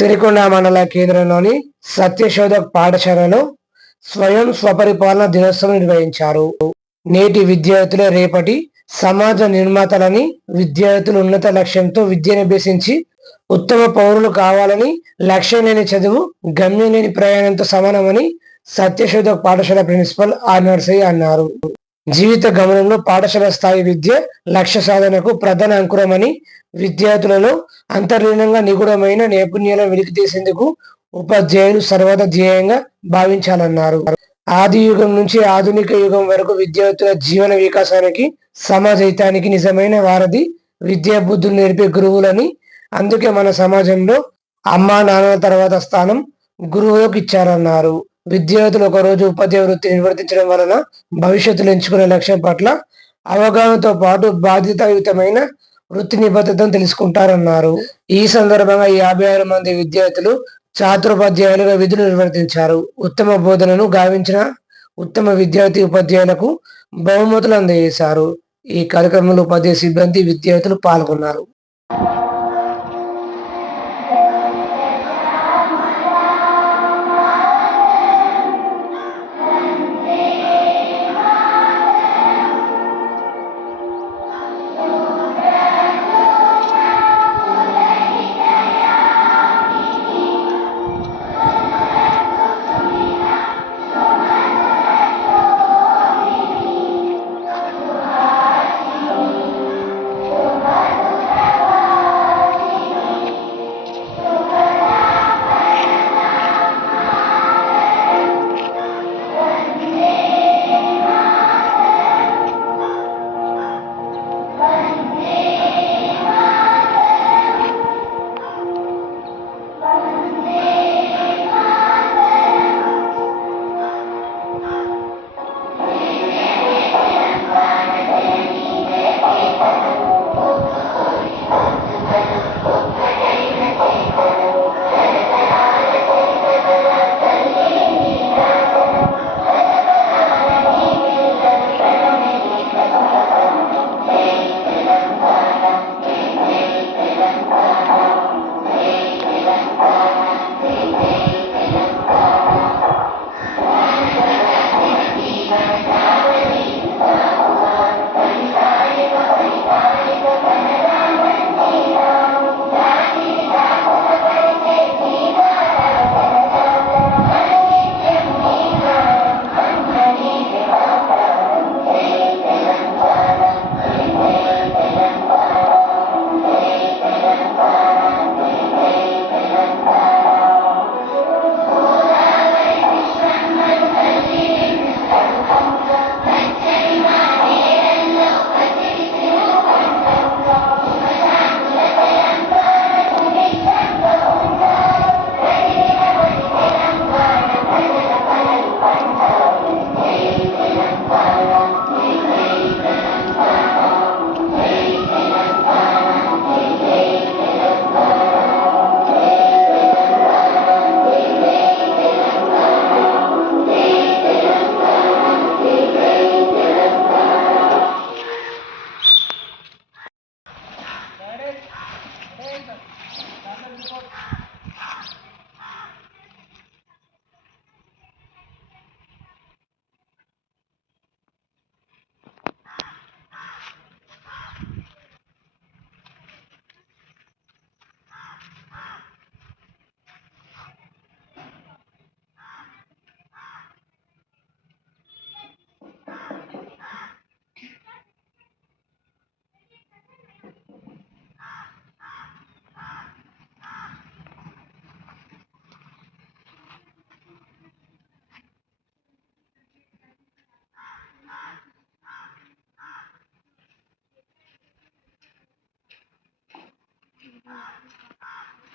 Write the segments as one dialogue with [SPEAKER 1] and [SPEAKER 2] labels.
[SPEAKER 1] సిరికొండ మండల కేంద్రంలోని సత్యశోధక్ పాఠశాలలో స్వయం స్వపరిపాలన దినోత్సవం నిర్వహించారు. నేటి విద్యార్థులే రేపటి సమాజ నిర్మాతలని విద్యార్థులు ఉన్నత లక్ష్యంతో విద్యను అభ్యసించి ఉత్తమ పౌరులు కావాలని లక్ష్యం లేని చదువు గమ్యం లేని ప్రయాణంతో సమానమని సత్యశోధక్ పాఠశాల ప్రిన్సిపల్ ఆర్ నర్సయ్య అన్నారు. జీవిత గమనంలో పాఠశాల స్థాయి విద్య లక్ష్య సాధనకు ప్రధాన అంకురమని విద్యార్థులలో అంతర్లీనంగా నిగూఢమైన నైపుణ్యాలను వెలికితీసేందుకు ఉపాధ్యాయులు సర్వత ధ్యేయంగా భావించాలన్నారు. ఆది యుగం నుంచి ఆధునిక యుగం వరకు విద్యార్థుల జీవన వికాసానికి సమాజహితానికి నిజమైన వారధి విద్యా బుద్ధులు నేర్పే గురువులని అందుకే మన సమాజంలో అమ్మా నాన్నల తర్వాత స్థానం గురువులకు ఇచ్చారన్నారు. విద్యార్థులు ఒక రోజు ఉపాధ్యాయ వృత్తి నిర్వర్తించడం వలన భవిష్యత్తులో ఎంచుకునే లక్ష్యం పట్ల అవగాహనతో పాటు బాధ్యతాయుతమైన వృత్తి నిబద్ధతను తెలుసుకుంటారన్నారు. ఈ సందర్భంగా యాభై ఆరు మంది విద్యార్థులు చాతురోపాధ్యాయులుగా విధులు నిర్వర్తించారు. ఉత్తమ బోధనను గావించిన ఉత్తమ విద్యార్థి ఉపాధ్యాయులకు బహుమతులు అందజేశారు. ఈ కార్యక్రమంలో ఉపాధ్యాయ సిబ్బంది విద్యార్థులు పాల్గొన్నారు.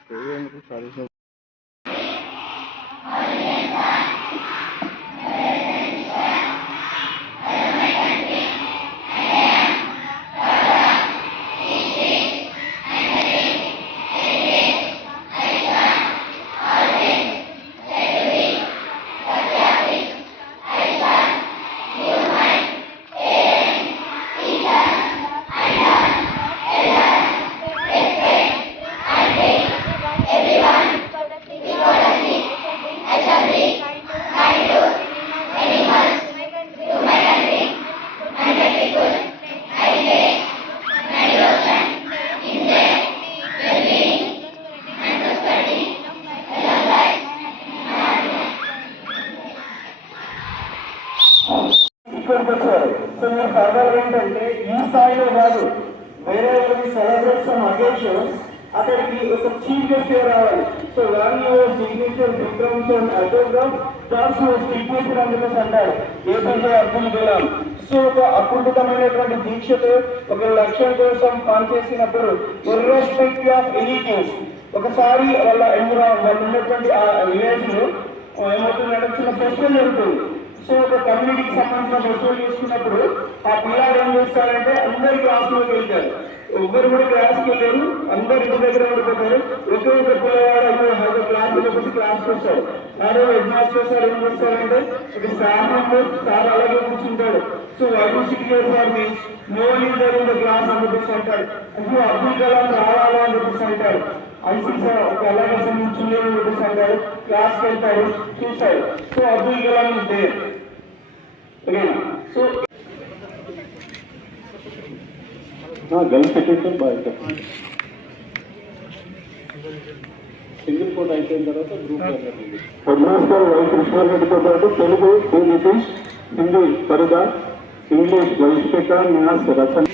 [SPEAKER 2] Tuyung, 候 ఇక్కడికి సో మీరు ఫర్దర్ ఏంటంటే ఈ స్థాయిలో కాదు. వేరే వాళ్ళకి సెలబ్రేట్ సమ్ అకేషన్స్ అక్కడికి ఒక చీఫ్ గెస్ట్ రావాలి. So one your signature Vikram's and autograph that's your signature అని అంటారు ఏపీజే అబ్దుల్ కలాం సో ఒక అకుంఠితమైనటువంటి దీక్షతో ఒక లక్ష్యం కోసం పనిచేసినప్పుడు ఇర్రెస్పెక్ట్ ఆఫ్ ఎనీథింగ్ ఒకసారి వాళ్ళ ఎన్విరా వాళ్ళు ఉన్నటువంటి ఆ విలేజ్లో ఏమవుతుందంటే చిన్న ఫెస్టివల్ జరుగుతుంది. సో ఒక కమ్యూనిటీకి సంబంధించిన వస్తువులు తీసుకున్నప్పుడు ఆ పిల్లాడు ఏం చేస్తారంటే అందరు క్లాసులోకి వెళ్తారు ఎవ్వరు కూడా క్లాస్కి వెళ్ళారు అందరు ఇంటి దగ్గర ఉండిపోతారు ఒకే ఒక పిల్లవాడు అందరూ ఒక క్లాస్ క్లాస్కి వస్తారు అదే హెడ్ మాస్టర్ సార్ ఏం చేస్తారంటే ఒక స్టాఫ్ సార్ అలాగే కూర్చుంటాడు. So one six years sir means no class అని చెప్పేసి అబ్దుల్ కలాం రావాలా అని చెప్పేసి అంటాడు. ఐసీ సార్ ఒక అలాగే సంబంధించిన అని చెప్పేసి క్లాస్కి వెళ్తారు చూస్తారు so Abdul Kalam is there ఓకేనా సో
[SPEAKER 3] గర్ల్స్ సెక్షన్ బాగా చెప్పండి సింగిల్ కోట్ అయిపోయిన తర్వాత గ్రూప్
[SPEAKER 2] హెడ్ మాస్టర్ వై కృష్ణారెడ్డితో పాటు Telugu T Nitish Hindi పరిద English వైష్పిక maths రచన